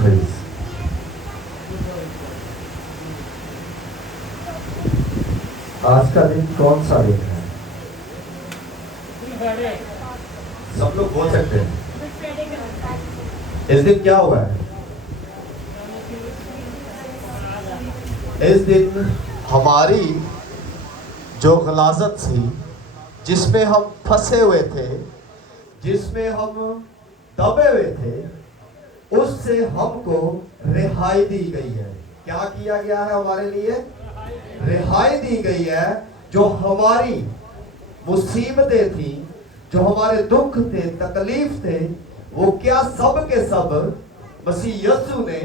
Praise. आज का दिन कौन सा दिन है? सब लोग बोल सकते हैं। इस दिन क्या हुआ है? इस दिन हमारी जो गलाजत थी, जिसमें हम फंसे हुए थे, जिसमें हम दबे हुए थे, उससे हमको रिहाई दी गई है। क्या किया गया है हमारे लिए? रिहाई दी गई है। जो हमारी मुसीबतें थी, जो हमारे दुख थे, तकलीफ थे, वो क्या सब के सब मसीह यीशु ने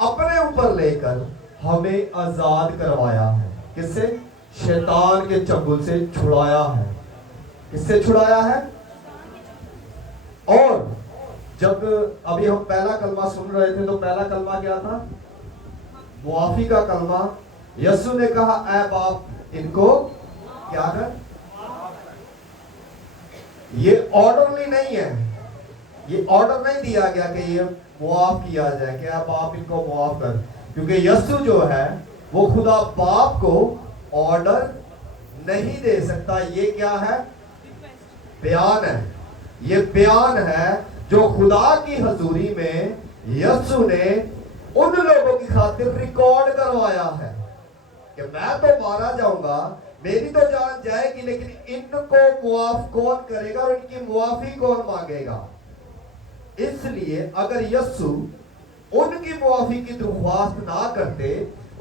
अपने ऊपर लेकर हमें आजाद करवाया है। किससे? शैतान के चंगुल से छुड़ाया है। किससे छुड़ाया है? और जब अभी हम पहला कलमा सुन रहे थे, तो पहला कलमा क्या था? मुआफी का कलमा। यीशु ने कहा, ऐ बाप इनको क्या कर। ये ऑर्डरली नहीं है, ये ऑर्डर नहीं दिया गया कि ये मुआफ किया जाए, कि ऐ बाप इनको मुआफ कर, क्योंकि यीशु जो है वो खुदा बाप को ऑर्डर नहीं दे सकता। ये क्या है? बयान है। ये बयान है जो खुदा की हजूरी में यीशु ने उन लोगों की खातिर रिकॉर्ड करवाया है कि मैं तो मारा जाऊंगा, मेरी तो जान जाएगी, लेकिन इनको मुआफ कौन करेगा और इनकी मुआफी कौन मांगेगा? इसलिए अगर यीशु उनकी मुआफी की दरख्वास्त ना करते,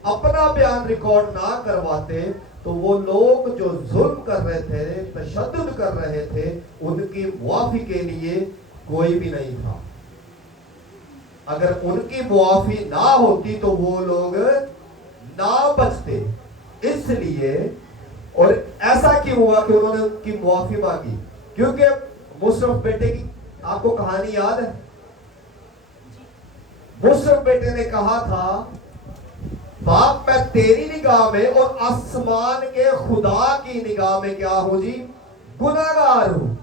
अपना बयान रिकॉर्ड ना करवाते, तो वो लोग जो जुल्म कर रहे थे, तशद्दुद कर रहे थे, उनकी मुआफी के लिए कोई भी नहीं था। अगर उनकी मुआफी ना होती तो वो लोग ना बचते। इसलिए, और ऐसा क्यों हुआ कि उन्होंने उनकी मुआफी मांगी? क्योंकि मुशर्रफ बेटे की आपको कहानी याद है? मुशर्रफ बेटे ने कहा था, बाप मैं तेरी निगाह में और आसमान के खुदा की निगाह में क्या हूं जी? गुनाहगार हूं।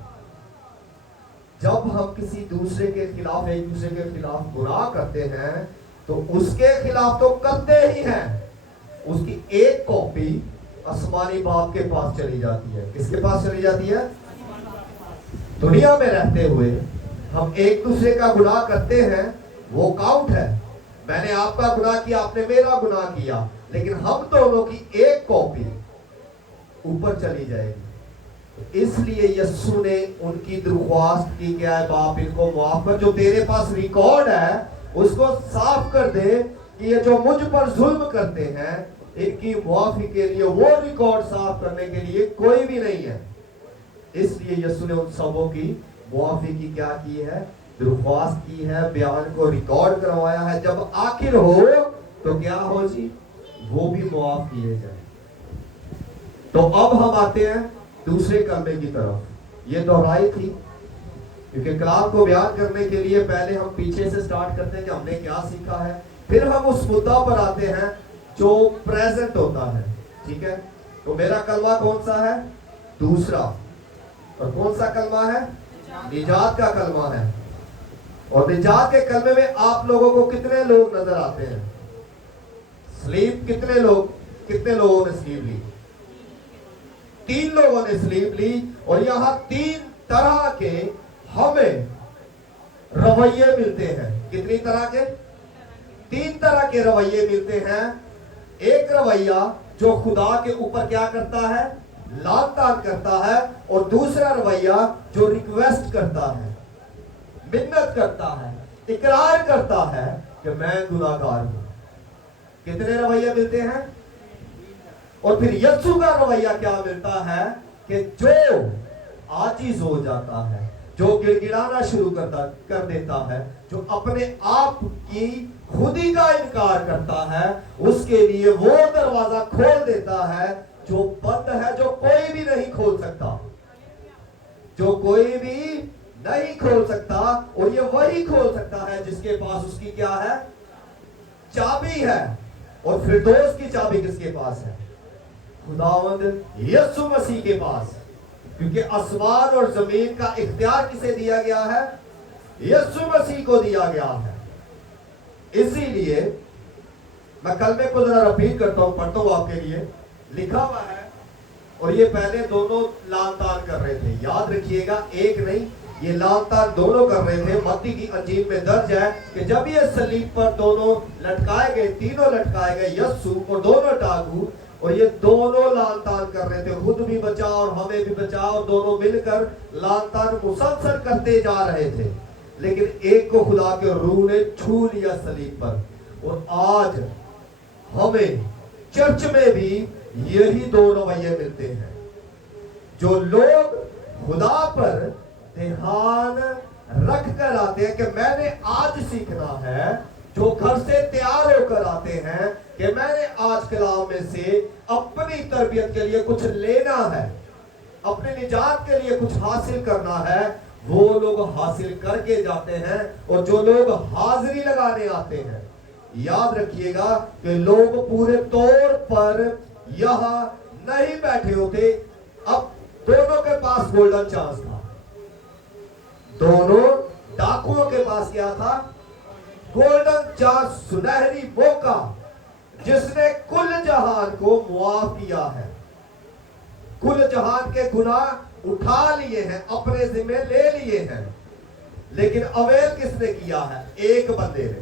जब हम किसी दूसरे के खिलाफ, एक दूसरे के खिलाफ गुनाह करते हैं, तो उसके खिलाफ तो करते ही हैं, उसकी एक कॉपी आसमानी बाप के पास चली जाती है। किसके पास चली जाती है? दुनिया में रहते हुए हम एक दूसरे का गुनाह करते हैं, वो काउंट है। मैंने आपका गुनाह किया, आपने मेरा गुनाह किया, लेकिन हम दोनों की एक कॉपी ऊपर चली जाएगी। इसलिए यीशु ने उनकी दरख्वास्त की, क्या है बाप इनको माफ कर, जो तेरे पास रिकॉर्ड है उसको साफ कर दे, कि ये जो मुझ पर जुल्म करते हैं, इनकी मुआफी के लिए वो रिकॉर्ड साफ करने के लिए कोई भी नहीं है। इसलिए यीशु ने उन सबों की मुआफी की क्या की है? दरख्वास्त की है, बयान को रिकॉर्ड करवाया है। जब आखिर हो तो क्या हो जी? वो भी मुआफ किए जाए। तो अब हम आते हैं दूसरे कलमे की तरफ। ये दोहराई थी, क्योंकि कलाम को बयान करने के लिए पहले हम पीछे से स्टार्ट करते हैं कि हमने क्या सीखा है, फिर हम उस मुद्दा पर आते हैं जो प्रेजेंट होता है। ठीक है? तो मेरा कलमा कौन सा है? दूसरा। और कौन सा कलमा है? निजात का कलमा है। और निजात के कलमे में आप लोगों को कितने लोग नजर आते हैं? स्लीप कितने लोगों ने स्लीप ली? 3 लोगों ने स्लीप ली। और यहां 3 तरह के हमें रवैये मिलते हैं। कितनी तरह के? 3 तरह के रवैये मिलते हैं। एक रवैया जो खुदा के ऊपर क्या करता है? लात-तान करता है। और दूसरा रवैया जो रिक्वेस्ट करता है, मिन्नत करता है, इकरार करता है कि मैं गुनाहगार हूं। कितने रवैये मिलते हैं? और फिर यीशु का रवैया क्या मिलता है? कि जो आजीज हो जाता है, जो गिड़गिड़ाना शुरू कर देता है, जो अपने आप की खुदी का इनकार करता है, उसके लिए वो दरवाजा खोल देता है जो बंद है, जो कोई भी नहीं खोल सकता, जो कोई भी नहीं खोल सकता। और ये वही खोल सकता है जिसके पास उसकी क्या है? चाबी है। और फिरदौस की चाबी किसके पास है? खुदावंद यीशु मसीह के पास। क्योंकि आसमान और जमीन का इख्तियार किसे दिया गया है? यीशु मसीह को दिया गया है। اسی لیے میں کلمے کو ذرا رپیٹ کرتا ہوں، پڑھتا ہوں آپ کے لیے. لکھا ہوا ہے، اور یہ پہلے دونوں لان تان کر رہے تھے، یاد رکھیے گا، ایک نہیں، یہ لان تان دونوں کر رہے تھے. متی کی انجیل میں درج ہے کہ جب یہ صلیب پر دونوں لٹکائے گئے، تینوں لٹکائے گئے، یسوع اور دونوں ٹاگو، اور یہ دونوں لان تان کر رہے تھے، خود بھی بچا اور ہمیں بھی بچا، اور دونوں مل کر لان تان مسلسل کرتے جا رہے تھے. لیکن ایک کو خدا کے روح نے چھو لیا صلیب پر. اور آج ہمیں چرچ میں بھی یہی دو رویے ملتے ہیں. جو لوگ خدا پر دھیان رکھ کر آتے ہیں کہ میں نے آج سیکھنا ہے، جو گھر سے تیار ہو کر آتے ہیں کہ میں نے آج کلام میں سے اپنی تربیت کے لیے کچھ لینا ہے، اپنی نجات کے لیے کچھ حاصل کرنا ہے، وہ لوگ حاصل کر کے جاتے ہیں. اور جو لوگ حاضری لگانے آتے ہیں، یاد رکھیے گا کہ لوگ پورے طور پر یہاں نہیں بیٹھے ہوتے. اب دونوں کے پاس گولڈن چانس تھا، دونوں ڈاکوؤں کے پاس کیا تھا؟ گولڈن چانس، سنہری موقع، جس نے کل جہان کو معاف کیا ہے، کل جہان کے گناہ اٹھا لیے ہیں، اپنے ذمہ لے لیے ہیں. لیکن اویل کس نے کیا ہے؟ ایک بندے نے.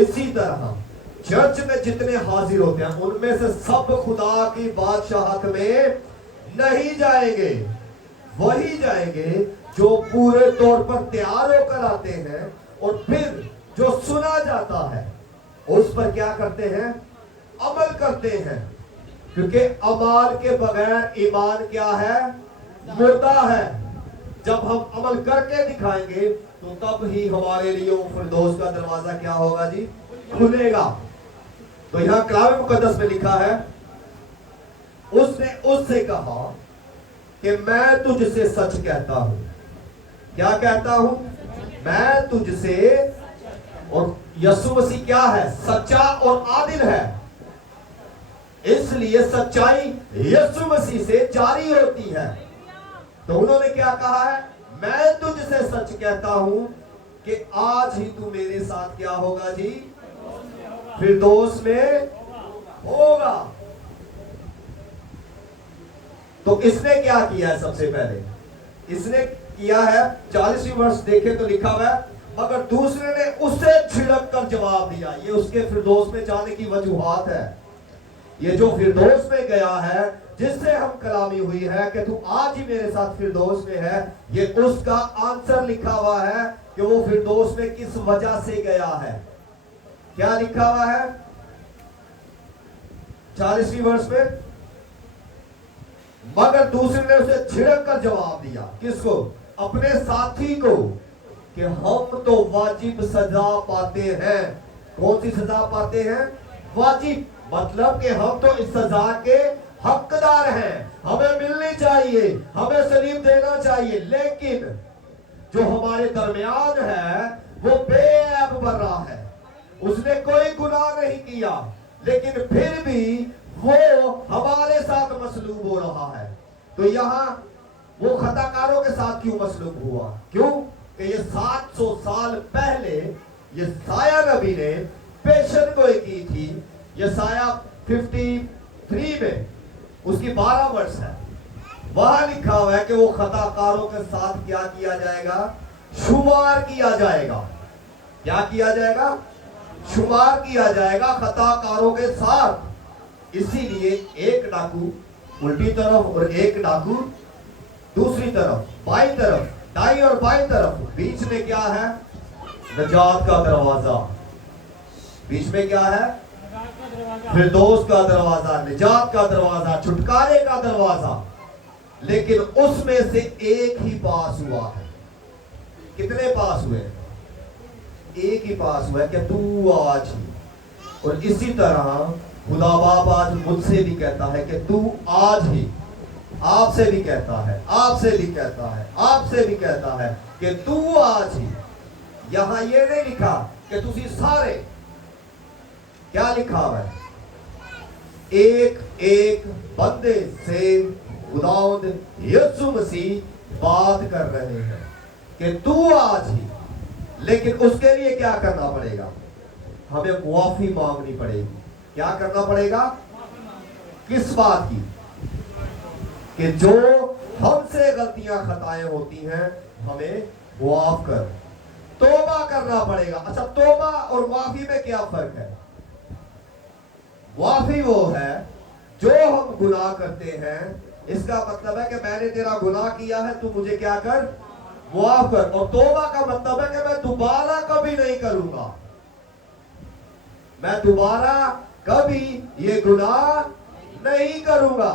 اسی طرح چرچ میں جتنے حاضر ہوتے ہیں، ان میں سے سب خدا کی بادشاہت میں نہیں جائیں گے. وہی جائیں گے جو پورے طور پر تیار ہو کر آتے ہیں، اور پھر جو سنا جاتا ہے اس پر کیا کرتے ہیں؟ عمل کرتے ہیں. کیونکہ عمل کے بغیر ایمان کیا ہے؟ مردہ ہے. جب ہم عمل کر کے دکھائیں گے تو تب ہی ہمارے لیے وہ فردوس کا دروازہ کیا ہوگا جی؟ کھلے گا. تو یہاں کلام مقدس میں لکھا ہے، اس نے اس سے کہا کہ میں تجھ سے سچ کہتا ہوں. کیا کہتا ہوں؟ میں تجھ سے. اور یسوع مسیح کیا ہے؟ سچا اور عادل ہے. اس لیے سچائی یسوع مسیح سے جاری ہوتی ہے. تو انہوں نے کیا کہا ہے؟ میں تجھ سے سچ کہتا ہوں کہ آج ہی تو میرے ساتھ کیا ہوگا جی؟ فردوس میں ہوگا. تو اس نے کیا کیا ہے؟ سب سے پہلے اس نے کیا ہے، 40ویں ورس دیکھیں تو لکھا ہوا ہے، مگر دوسرے نے اسے چھڑک کر جواب دیا. یہ اس کے فردوس میں جانے کی وجوہات ہے. یہ جو فردوس میں گیا ہے، جس سے ہم کلامی ہوئی ہے کہ تو آج ہی میرے ساتھ فردوس میں ہے، یہ اس کا آنسر لکھا ہوا ہے کہ وہ فردوس میں کس وجہ سے گیا ہے. کیا لکھا ہوا ہے 40ویں ورس میں؟ مگر دوسرے نے اسے چھڑک کر جواب دیا. کس کو؟ اپنے ساتھی کو، کہ ہم تو واجب سزا پاتے ہیں. کون سی سزا پاتے ہیں؟ واجب. مطلب کہ ہم تو اس سزا کے حقدار ہیں، ہمیں ملنی چاہیے، ہمیں صلیب دینا چاہیے. لیکن جو ہمارے درمیان ہے وہ بے عیب بن رہا ہے، اس نے کوئی گناہ نہیں کیا، لیکن پھر بھی وہ ہمارے ساتھ مصلوب ہو رہا ہے. تو یہاں وہ خطا کاروں کے ساتھ کیوں مصلوب ہوا؟ کیوں کہ یہ 700 سال پہلے یسایہ نبی نے پیشن گوئی کی تھی. یسایہ 53 میں اس کی 12 ورس ہے، وہاں لکھا ہوا ہے کہ وہ خطا کاروں کے ساتھ کیا کیا جائے گا؟ شمار کیا جائے گا. کیا کیا جائے گا؟ شمار کیا جائے گا خطا کاروں کے ساتھ. اسی لیے ایک ڈاکو الٹی طرف اور ایک ڈاکو دوسری طرف، بائیں طرف، دائیں اور بائیں طرف. بیچ میں کیا ہے؟ نجات کا دروازہ. بیچ میں کیا ہے؟ فردوس کا دروازہ، نجات کا دروازہ، چھٹکارے کا دروازہ. لیکن اس میں سے ایک ہی پاس ہوا ہے. کتنے پاس ہوئے؟ ایک ہی پاس ہوا ہے کہ تو آج ہی. اور اسی طرح خدا باپ آج مجھ سے بھی کہتا ہے کہ تو آج ہی. آپ سے بھی کہتا ہے، آپ سے بھی کہتا ہے، آپ سے بھی کہتا ہے کہ تو آج ہی. یہاں یہ نہیں لکھا کہ تسی سارے. کیا لکھا ہے؟ ایک ایک بندے سے خداوند یسوع مسیح بات کر رہے ہیں کہ تو آج ہی. لیکن اس کے لیے کیا کرنا پڑے گا؟ हमें मुआफी मांगनी पड़ेगी। क्या करना पड़ेगा? किस बात की? कि जो हमसे गलतियां खताएं होती हैं हमें मुआफ कर, तौबा करना पड़ेगा। अच्छा, तौबा और माफी में क्या फर्क है? माफी वो है जो हम गुनाह करते हैं, इसका मतलब है कि मैंने तेरा गुनाह किया है, तू मुझे क्या कर? मुआफ कर। और तौबा का मतलब है कि मैं दोबारा कभी नहीं करूंगा, मैं दोबारा कभी ये गुनाह नहीं करूंगा।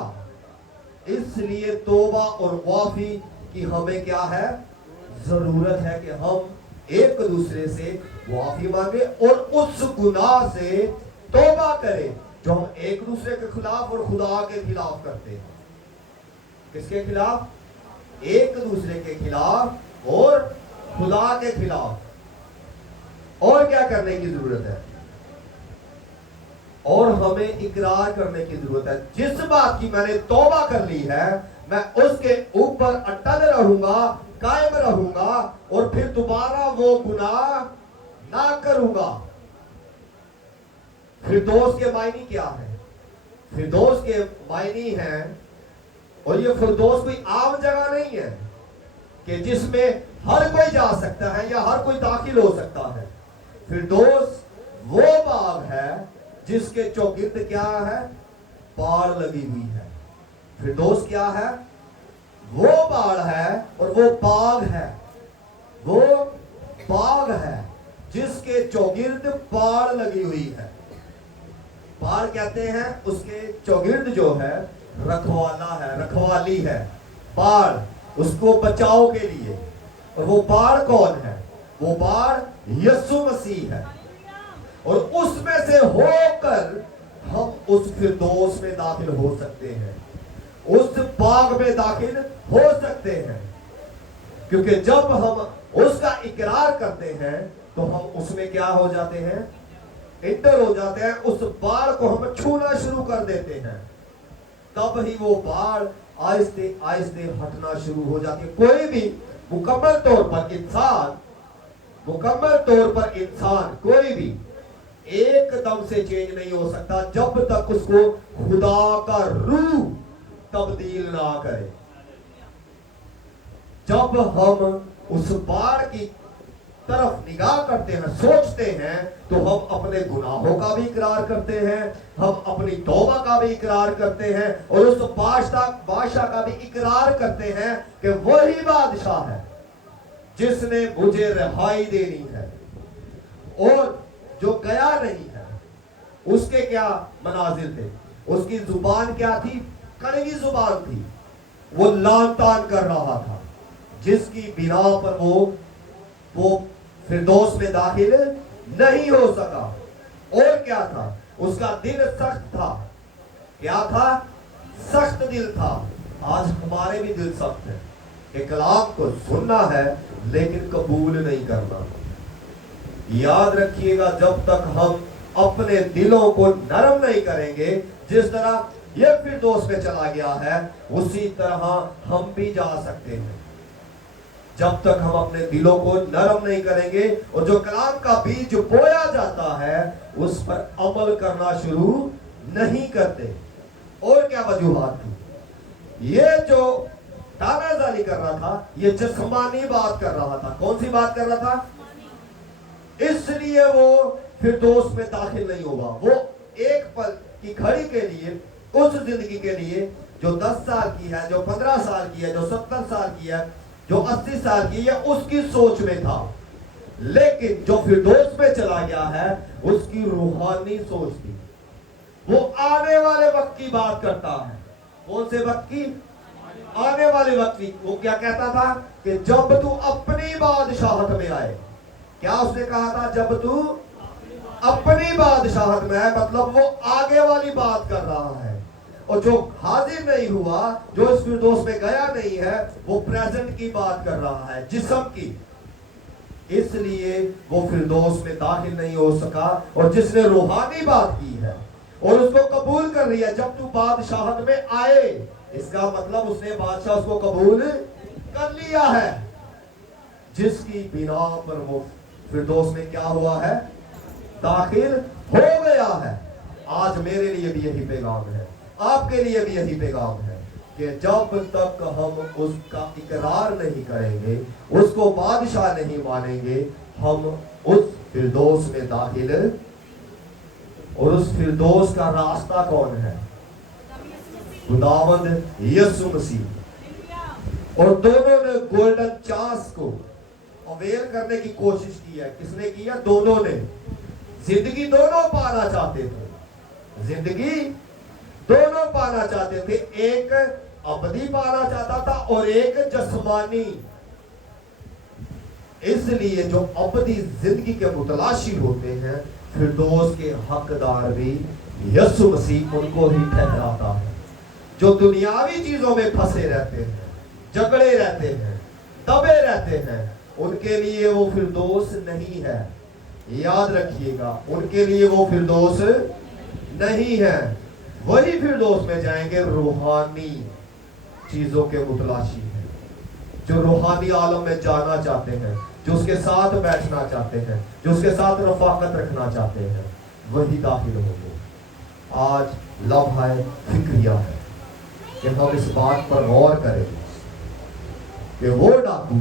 इसलिए तौबा और माफी की हमें क्या है? जरूरत है कि हम एक दूसरे से माफी मांगे और उस गुनाह से तौबा करें जो हम एक दूसरे के खिलाफ और खुदा के खिलाफ करते हैं। किसके खिलाफ? एक दूसरे के खिलाफ और खुदा के खिलाफ। और क्या करने की जरूरत है? और हमें इकरार करने की जरूरत है। जिस बात की मैंने तौबा कर ली है, मैं उसके ऊपर अटल रहूंगा, कायम रहूंगा और फिर दोबारा वो गुनाह ना करूंगा। फिरदौस के मायने क्या है? फिरदौस के मायने हैं, और ये फिरदौस कोई आम जगह नहीं है कि जिसमें हर कोई जा सकता है या हर कोई दाखिल हो सकता है। फिरदौस वो बाग है जिसके चौगिर्द क्या है? बाड़ लगी हुई है। फिरदौस क्या है? वो बाड़ है और वो बाग है, वो बाग है जिसके चौगिर्द बाड़ लगी हुई है। बाड़ कहते हैं उसके चौगिर्द जो है रखवाला है, रखवाली है, बाड़ उसको बचाव के लिए। और वो बाड़ कौन है? वो बाड़ यीशु मसीह है। और उसमें से होकर हम उस फिरदौस में दाखिल हो सकते हैं, उस बाग में दाखिल हो सकते हैं। क्योंकि जब हम उसका इकरार करते हैं तो हम उसमें क्या हो जाते हैं? इंटर हो जाते हैं। उस बाढ़ को हम छूना शुरू कर देते हैं, तब ही वो बाढ़ आहिस्ते आहिस्ते हटना शुरू हो जाती है। कोई भी मुकम्मल तौर पर इंसान कोई भी एकदम से चेंज नहीं हो सकता जब तक उसको खुदा का रूह तब्दील ना करे। जब हम उस बाढ़ की तरफ निगाह करते हैं, सोचते हैं, तो हम अपने गुनाहों का भी इकरार करते हैं, हम अपनी तौबा का भी इकरार करते हैं और उस बादशाह का भी इकरार करते हैं कि वही बादशाह है जिसने मुझे रिहाई देनी है। और जो गया नहीं है उसके क्या मनाजिर थे? उसकी जुबान क्या थी? कड़वी जुबान थी। वो लान तान कर रहा था, जिसकी बिना पर वो फिरदौस में दाखिल नहीं हो सका। और क्या था? उसका दिल सख्त था। क्या था? सख्त दिल था। आज हमारे भी दिल सख्त है कि कलाम को सुनना है लेकिन कबूल नहीं करना। याद रखिएगा, जब तक हम अपने दिलों को नरम नहीं करेंगे, जिस तरह ये फिरदौस में चला गया है उसी तरह हम भी जा सकते हैं। जब तक हम अपने दिलों को नरम नहीं करेंगे और जो कलाम का बीज बोया जाता है उस पर अमल करना शुरू नहीं करते। और क्या वजूहात थी? ये जो तानाजानी कर रहा था, ये जिस्मानी बात कर रहा था। कौन सी बात कर रहा था? इसलिए वो फिरदौस में दाखिल नहीं होगा। वो एक पल की घड़ी के लिए, उस जिंदगी के लिए जो 10 साल की है, जो 15 साल की है, जो 70 साल की है, जो 80 साल की है, उसकी सोच में था। लेकिन जो फिरदौस में चला गया है उसकी रूहानी सोच थी। वो आने वाले वक्त की बात करता है। कौन से वक्त की? आने वाले वक्त की। वो क्या कहता था कि जब तू अपनी बादशाहत में आए। क्या उसने कहा था? जब तू अपनी बादशाहत में आए, मतलब वो आगे वाली बात कर रहा है। और जो हाजिर नहीं हुआ, जो इस फिरदौस में गया नहीं है, वो प्रेजेंट की बात कर रहा है, जिस्म की। इसलिए वो फिरदौस में दाखिल नहीं हो सका। और जिसने रूहानी बात की है और उसको कबूल कर लिया, जब तू बादशाहत में आए, इसका मतलब उसने बादशाह उसको कबूल कर लिया है, जिसकी बिना पर वो फिरदौस में क्या हुआ है? दाखिल हो गया है। आज मेरे लिए भी यही पैगाम है, आपके लिए भी यही पैगाम है कि जब तक हम उसका इकरार नहीं करेंगे, उसको बादशाह नहीं मानेंगे, हम उस फिरदौस में दाखिल। और उस फिरदौस का रास्ता कौन है? खुदावंद यीशु मसीह। और दोनों ने गोल्डन चांस को अवेयर करने की कोशिश की है। किसने किया? दोनों ने। जिंदगी दोनों पाना चाहते थे, जिंदगी दोनों पाना चाहते थे। एक अबदी पाना चाहता था और एक जस्मानी। इसलिए जो अबदी जिंदगी के मुतलाशी होते हैं, फिरदौस के हकदार भी यीशु मसीह उनको ही ठहराता है। जो दुनियावी चीजों में फंसे रहते हैं, झगड़े रहते हैं, दबे रहते हैं, उनके लिए वो फिरदौस नहीं है। याद रखिएगा, उनके लिए वो फिरदौस नहीं है। वही फिरदौस में जाएंगे रूहानी चीजों के मुतलाशी हैं, जो रूहानी आलम में जाना चाहते हैं, जो उसके साथ बैठना चाहते हैं, जो उसके साथ रफाकत रखना चाहते हैं, वही दाखिल होंगे। आज लम्हा फिक्रिया है कि हम इस बात पर गौर करें कि वो डाकू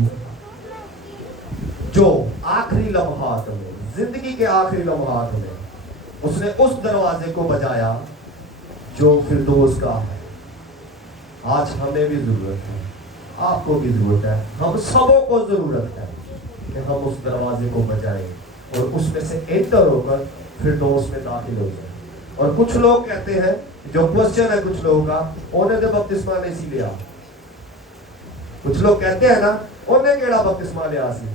जो आखिरी लम्हात में, जिंदगी के आखिरी लम्हात में, उसने उस दरवाजे को बजाया जो फिरदौस का है। आज हमें भी जरूरत है, आपको भी जरूरत है, हम सबों को जरूरत है कि हम उस दरवाजे को बजाएं और उसमें से एंटर होकर फिरदौस में दाखिल हो जाए। और कुछ लोग कहते हैं, जो क्वेश्चन है कुछ लोगों का, उन्हें तो बपतिस्मा नहीं सी लिया। कुछ लोग कहते हैं ना, उन्हें केड़ा बपतिस्मा लिया सी,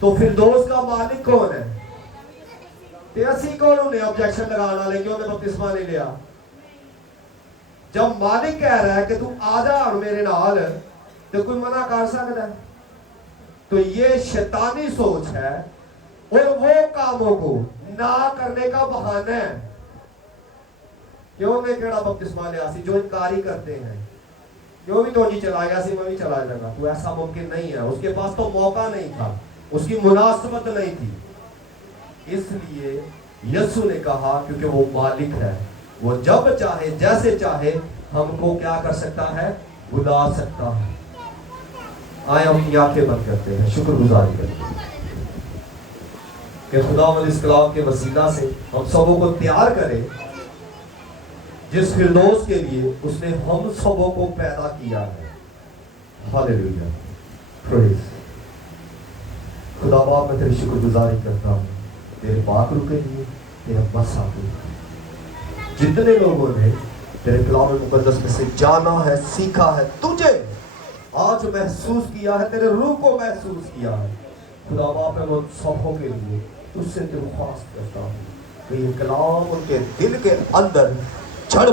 तो फिरदौस का मालिक कौन है? ते असी कौन उन्हें ऑब्जेक्शन लगाना लेके उन्हें बपतिस्मा नहीं लिया? जब मालिक कह रहा है कि तू आजा और मेरे नाल, तो कोई मना कर सकता है? तो ये शैतानी सोच है और वो कामों को ना करने का बहाना है। क्यों मैं केड़ा बपतिस्मा लिया सी, जो इनकारी करते हैं, क्यों भी तो नहीं चला गया सी, मैं भी चला जाऊंगा, तो ऐसा मुमकिन नहीं है। उसके पास तो मौका नहीं था, उसकी मुनासबत नहीं थी। इसलिए यीशु ने कहा, क्योंकि वो मालिक है, वो जब चाहे जैसे चाहे हमको क्या कर सकता है? बुला सकता है। आए हम अपनी आंखें बंद करते हैं, शुक्रगुजारी करते हैं कि खुदावंद इस कलाम के वसीला से हम सबों को तैयार करे जिस फिरदौस के लिए उसने हम सबों को पैदा किया है। Hallelujah, praise. खुदा बाप, मैं तेरी शुक्रगुजारी करता हूँ तेरे पाक रूह के लिए, तेरा मसा के लिए। जितने लोगों ने तेरे कलाम मुकद्दस में से जाना है, सीखा है, तुझे आज महसूस किया है, तेरे रूह को महसूस किया है, खुदा बाप, मैं उन सबों के लिए तुझसे दरख्वास्त करता हूँ कि ये कलाम उनके दिल के अंदर चढ़